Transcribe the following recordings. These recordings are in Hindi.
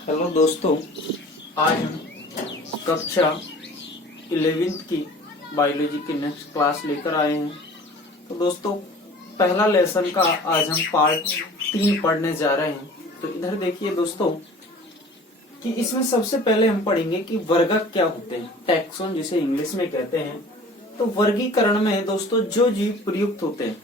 हेलो दोस्तों, आज हम कक्षा 11वीं की बायोलॉजी की नेक्स्ट क्लास लेकर आए हैं। तो दोस्तों, पहला लेसन का आज हम पार्ट 3 पढ़ने जा रहे हैं। तो इधर देखिए दोस्तों कि इसमें सबसे पहले हम पढ़ेंगे कि वर्गक क्या होते हैं, टैक्सोन जिसे इंग्लिश में कहते हैं। तो वर्गीकरण में दोस्तों जो जीव प्रयुक्त होते हैं,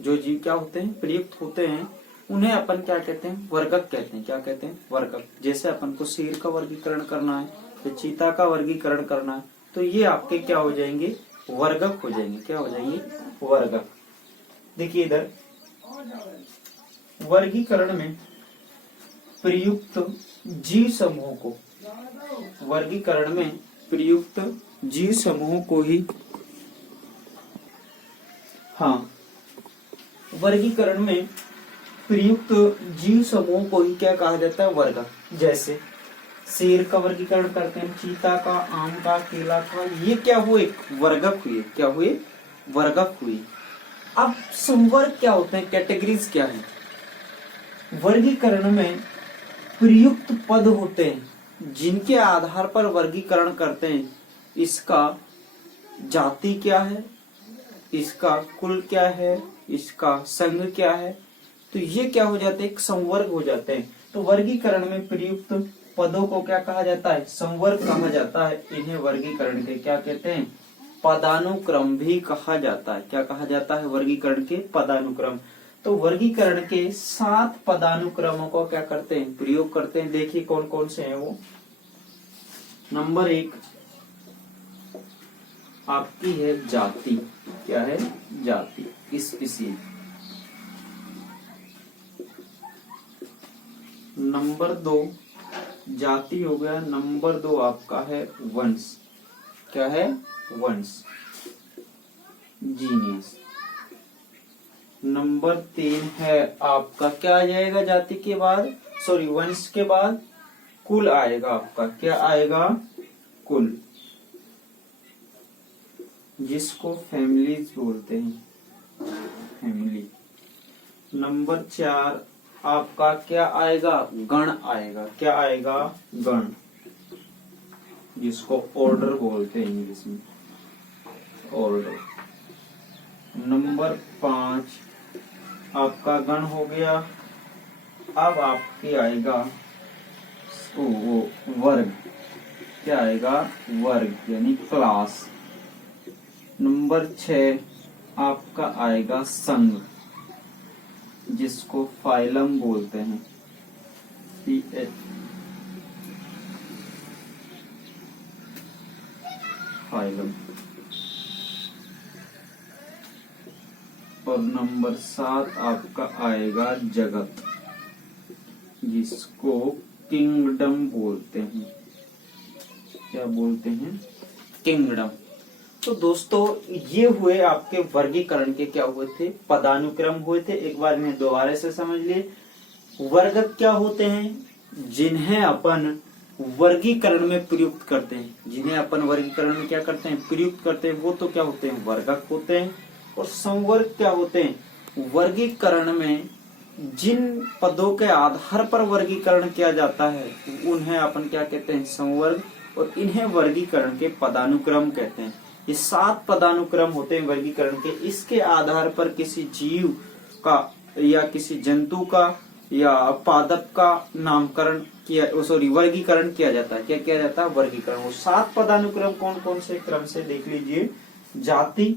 जो जीव क्या होते हैं, प्रयुक्त होते हैं, उन्हें अपन क्या कहते हैं, वर्गक कहते हैं। क्या कहते हैं, वर्गक। जैसे अपन को शेर का वर्गीकरण करना है या चीता का वर्गीकरण करना है, तो ये आपके क्या हो जाएंगे, वर्गक हो जाएंगे। क्या हो जाएंगे, वर्गक। देखिए इधर वर्गीकरण में प्रयुक्त जीव समूह को, वर्गीकरण में प्रयुक्त जीव समूह को ही, हाँ, वर्गीकरण में प्रयुक्त जीव समूह को ही क्या कहा जाता है, वर्गक। जैसे शेर का वर्गीकरण करते हैं, चीता का, आम का, केला का, ये क्या हुए, वर्गक हुए। क्या हुए, वर्गक हुए। अब संवर्ग क्या होते हैं, कैटेगरीज क्या है। वर्गीकरण में प्रयुक्त पद होते हैं जिनके आधार पर वर्गीकरण करते हैं। इसका जाति क्या है, इसका कुल क्या है, इसका संघ क्या है, तो ये क्या हो जाते हैं, एक संवर्ग हो जाते हैं। तो वर्गीकरण में प्रयुक्त पदों को क्या कहा जाता है, संवर्ग कहा जाता है। इन्हें वर्गीकरण के क्या कहते हैं, पदानुक्रम भी कहा जाता है। क्या कहा जाता है, वर्गीकरण के पदानुक्रम। तो वर्गीकरण के 7 पदानुक्रमों को क्या करते हैं, प्रयोग करते हैं। देखिए कौन कौन से हैं वो। नंबर 1 आपकी है जाति। क्या है, जाति, स्पीशीज। नंबर 2 जाति हो गया। नंबर 2 आपका है वंश। क्या है, वंश, जीनियस। नंबर 3 है आपका, क्या आ जाएगा जाति के बाद, सॉरी वंश के बाद कुल आएगा आपका। क्या आएगा, कुल, जिसको फैमिलीज बोलते हैं, फैमिली। नंबर 4 आपका क्या आएगा, गण आएगा। क्या आएगा, गण, जिसको ऑर्डर बोलते हैं इंग्लिश में, ऑर्डर। नंबर 5 आपका गण हो गया। अब आपके आएगा वो वर्ग। क्या आएगा, वर्ग, यानी क्लास। नंबर 6 आपका आएगा संघ, जिसको फाइलम बोलते हैं, फाइलम। और नंबर 7 आपका आएगा जगत, जिसको किंगडम बोलते हैं। क्या बोलते हैं, किंगडम। तो दोस्तों ये हुए आपके वर्गीकरण के क्या हुए थे, पदानुक्रम हुए थे। एक बार इन्हें दोबारा से समझ लिए। वर्गक क्या होते हैं, जिन्हें अपन वर्गीकरण में प्रयुक्त करते हैं, जिन्हें अपन वर्गीकरण में क्या करते हैं, प्रयुक्त करते हैं, वो तो क्या होते हैं, वर्गक होते हैं। और संवर्ग क्या होते हैं, वर्गीकरण में जिन पदों के आधार पर वर्गीकरण किया जाता है उन्हें अपन क्या कहते हैं, संवर्ग। और इन्हें वर्गीकरण के पदानुक्रम कहते हैं। ये 7 पदानुक्रम होते हैं वर्गीकरण के। इसके आधार पर किसी जीव का या किसी जंतु का या पादप का नामकरण किया, सॉरी वर्गीकरण किया जाता है। क्या किया जाता है, वर्गीकरण। वो 7 पदानुक्रम कौन कौन से क्रम से देख लीजिए, जाति,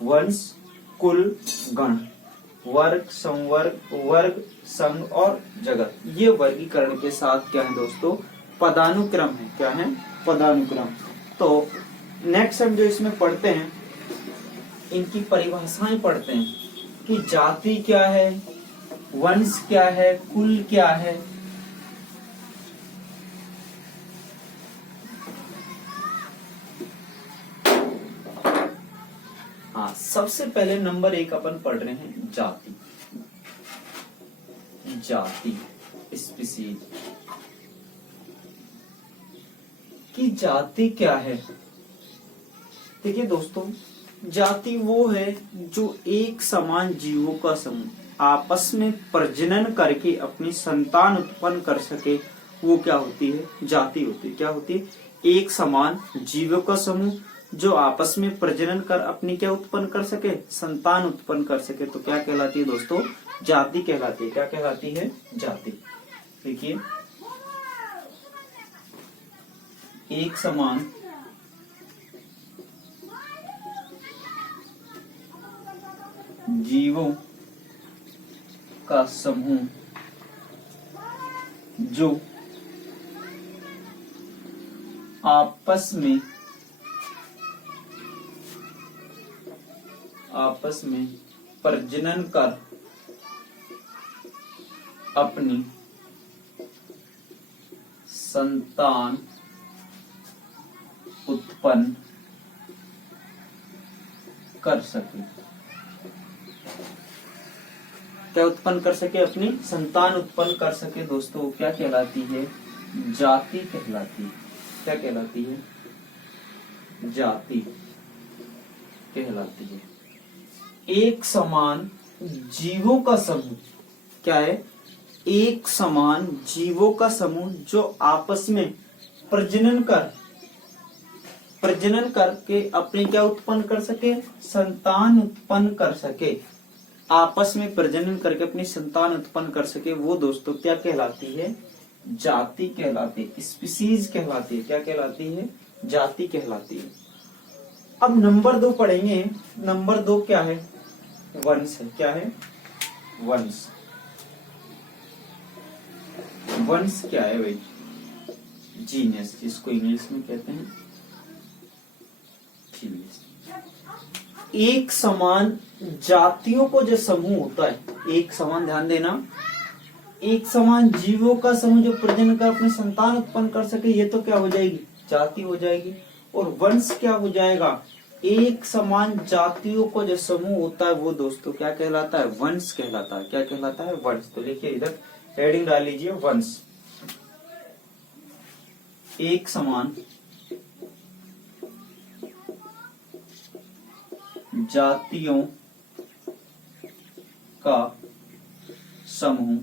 वंश, कुल, गण, वर्ग, संवर्ग, वर्ग, संघ और जगत। ये वर्गीकरण के 7 क्या है दोस्तों, पदानुक्रम है। क्या है, पदानुक्रम। तो नेक्स्ट हम जो इसमें पढ़ते हैं, इनकी परिभाषाएं पढ़ते हैं कि जाति क्या है, वंश क्या है, कुल क्या है। हाँ, सबसे पहले नंबर 1 अपन पढ़ रहे हैं जाति। जाति, स्पीशीज की जाति क्या है। देखिए दोस्तों, जाति वो है जो एक समान जीवों का समूह, आपस में प्रजनन करके अपनी संतान उत्पन्न कर सके वो क्या होती है? जाति होती है। क्या होती है? एक समान जीवों का समूह जो आपस में प्रजनन कर अपनी क्या उत्पन्न कर सके? संतान उत्पन्न कर सके, तो क्या कहलाती है दोस्तों? जाति कहलाती है। क्या कहलाती है? जाति। देखिए, एक समान जीवों का समूह जो आपस में प्रजनन कर अपनी संतान उत्पन्न कर सके। क्या उत्पन्न कर सके? अपनी संतान उत्पन्न कर सके दोस्तों, क्या कहलाती है? जाति कहलाती है। क्या कहलाती है? जाति कहलाती है। एक समान जीवों का समूह क्या है? एक समान जीवों का समूह जो आपस में प्रजनन करके अपने क्या उत्पन्न कर सके? संतान उत्पन्न कर सके। आपस में प्रजनन करके अपनी संतान उत्पन्न कर सके, वो दोस्तों क्या कहलाती है? जाति कहलाती है, स्पीसीज कहलाती है। क्या कहलाती है? जाति कहलाती है। अब नंबर 2 पढ़ेंगे। नंबर 2 क्या है? वंश है। क्या है? वंश। वंश क्या है भाई? जीनस, जिसको इंग्लिश में कहते हैं जीनस। एक समान जातियों को जो समूह होता है, एक समान, ध्यान देना, एक समान जीवों का समूह जो प्रजनन कर अपनी संतान उत्पन्न कर सके, ये तो क्या हो जाएगी? जाति हो जाएगी। और वंश क्या हो जाएगा? एक समान जातियों को जो समूह होता है वो दोस्तों क्या कहलाता है? वंश कहलाता है। क्या कहलाता है? वंश। तो लिखिए, इधर हेडिंग डाल लीजिए, वंश। एक समान जातियों का समूह,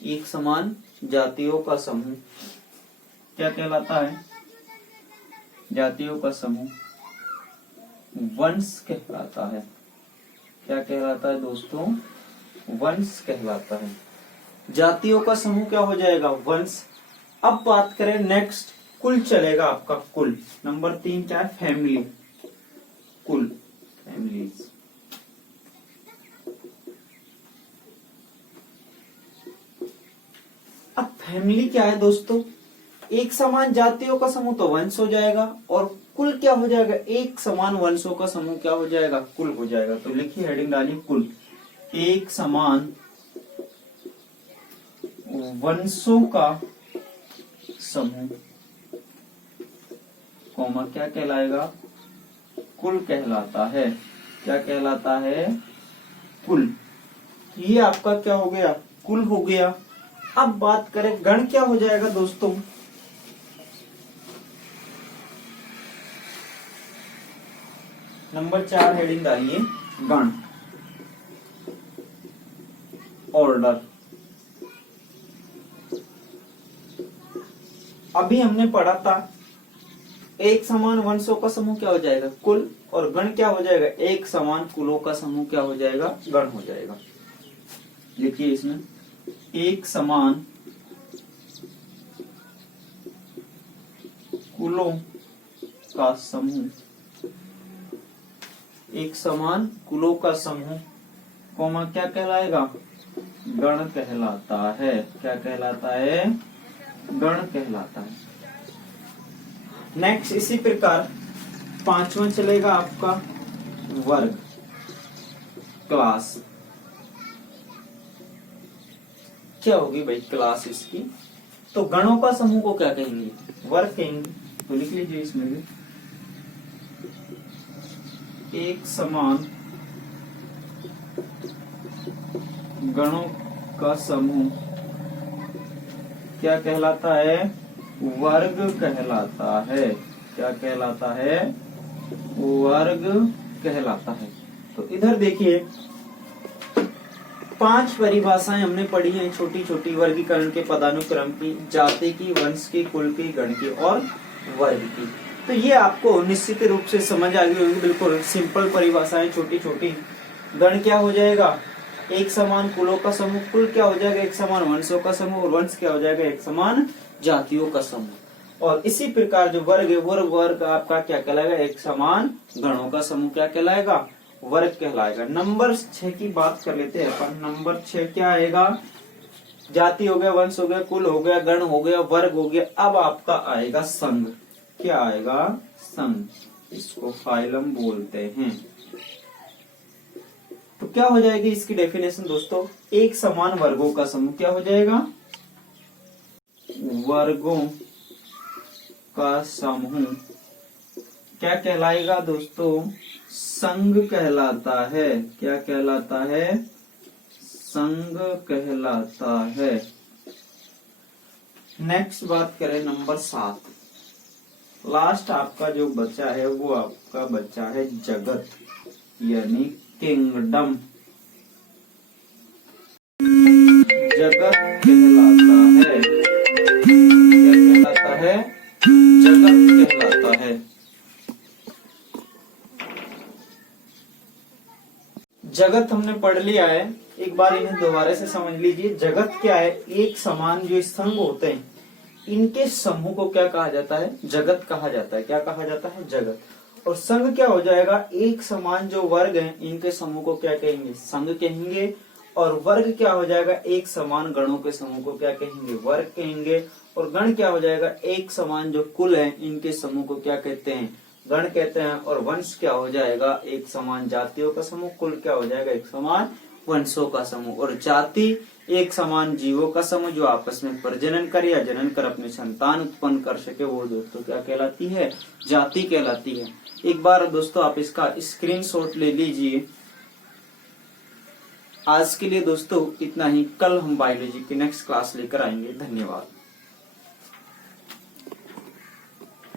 एक समान जातियों का समूह क्या कहलाता है? जातियों का समूह वंश कहलाता है। क्या कहलाता है दोस्तों? वंश कहलाता है। जातियों का समूह क्या हो जाएगा? वंश। अब बात करें नेक्स्ट, कुल चलेगा आपका, कुल। नंबर 3 क्या है? फैमिली। कुल, फैमिलीज। अब फैमिली क्या है दोस्तों? एक समान जातियों का समूह तो वंश हो जाएगा, और कुल क्या हो जाएगा? एक समान वंशों का समूह क्या हो जाएगा? कुल हो जाएगा। तो लिखिए, हेडिंग डालिए, कुल। एक समान वंशों का समूह, कॉमा, क्या कहलाएगा? कुल कहलाता है। क्या कहलाता है? कुल। ये आपका क्या हो गया? कुल हो गया। अब बात करें गण, क्या हो जाएगा दोस्तों? नंबर 4 हेडिंग डालिए, गण। ऑर्डर। अभी हमने पढ़ा था एक समान वंशों का समूह क्या हो जाएगा? कुल। और गण क्या हो जाएगा? एक समान कुलों का समूह क्या हो जाएगा? गण हो जाएगा। लिखिए इसमें, एक समान कुलों का समूह, एक समान कुलों का समूह, कॉमा, क्या कहलाएगा? गण कहलाता है। क्या कहलाता है? गण कहलाता है। नेक्स्ट इसी प्रकार 5वां चलेगा आपका वर्ग, क्लास। क्या होगी भाई क्लास इसकी? तो गणों का समूह को क्या कहेंगे? वर्ग कहेंगे। तो लिख लीजिए इसमें भी, एक समान गणों का समूह क्या कहलाता है? वर्ग कहलाता है। क्या कहलाता है? वर्ग कहलाता है। तो इधर देखिए, 5 परिभाषाएं हमने पढ़ी हैं छोटी छोटी वर्गीकरण के पदानुक्रम की, जाति की, वंश की, कुल की, गण की और वर्ग की। तो ये आपको निश्चित रूप से समझ आ गई होगी, बिल्कुल सिंपल परिभाषाएं छोटी छोटी। गण क्या हो जाएगा? एक समान कुलों का समूह। कुल क्या हो जाएगा? एक समान वंशों का समूह। और वंश क्या हो जाएगा? एक समान जातियों का समूह। और इसी प्रकार जो वर्ग है, वर्ग आपका क्या कहलाएगा? एक समान गणों का समूह क्या कहलाएगा? वर्ग कहलाएगा। नंबर 6 की बात कर लेते हैं अपन। नंबर 6 क्या आएगा? जाति हो गया, वंश हो गया, कुल हो गया, गण हो गया, वर्ग हो गया। अब आपका आएगा संघ। क्या आएगा? संघ। इसको फाइलम बोलते हैं। तो क्या हो जाएगी इसकी डेफिनेशन दोस्तों? एक समान वर्गों का समूह। क्या हो जाएगा? वर्गों का समूह क्या कहलाएगा दोस्तों? संघ कहलाता है। क्या कहलाता है? संघ कहलाता है। नेक्स्ट बात करें नंबर 7। लास्ट आपका जो बच्चा है वो आपका बच्चा है जगत, यानी किंगडम। जगत कहलाता है। क्या कहलाता है? जगत कहलाता है। जगत हमने पढ़ लिया है, एक बार इन्हें दोबारा से समझ लीजिए। जगत क्या है? एक समान जो स्तंभ होते हैं इनके समूह को क्या कहा जाता है? जगत कहा जाता है। क्या कहा जाता है? जगत। और संघ क्या हो जाएगा? एक समान जो वर्ग हैं इनके समूह को क्या कहेंगे? संघ कहेंगे। और वर्ग क्या हो जाएगा? एक समान गणों के समूह को क्या कहेंगे? वर्ग कहेंगे। और गण क्या हो जाएगा? एक समान जो कुल है इनके समूह को क्या कहते हैं? गण कहते हैं। और वंश क्या हो जाएगा? एक समान जातियों का समूह। कुल क्या हो जाएगा? एक समान वंशों का समूह। और जाति एक समान जीवों का समूह जो आपस में प्रजनन कर या जनन कर अपनी संतान उत्पन्न कर सके, वो दोस्तों क्या कहलाती है? जाति कहलाती है। एक बार दोस्तों आप इसका स्क्रीनशॉट ले लीजिए। आज के लिए दोस्तों इतना ही। कल हम बायोलॉजी की नेक्स्ट क्लास लेकर आएंगे। धन्यवाद।